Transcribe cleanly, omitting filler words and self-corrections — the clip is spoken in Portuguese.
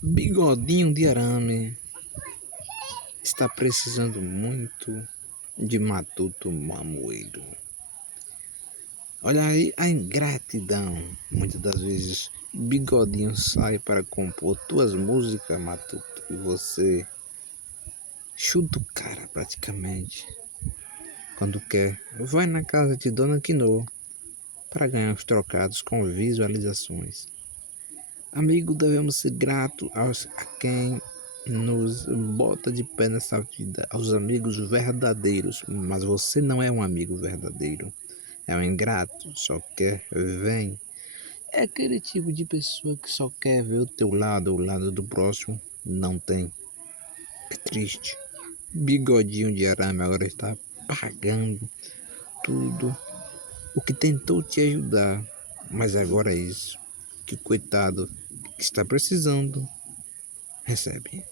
Bigodinho de arame está precisando muito de matuto mamoeiro. Olha aí a ingratidão. Muitas das vezes, Bigodinho sai para compor tuas músicas, Matuto, e você chuta o cara praticamente. Quando quer, vai na casa de Dona Quinô para ganhar os trocados com visualizações. Amigo, devemos ser gratos a quem nos bota de pé nessa vida, aos amigos verdadeiros, mas você não é um amigo verdadeiro, é um ingrato, só quer, vem. É aquele tipo de pessoa que só quer ver o teu lado, o lado do próximo, não tem. É triste. Bigodinho de arame agora está pagando tudo o que tentou te ajudar, mas agora é isso. Que coitado que está precisando, recebe.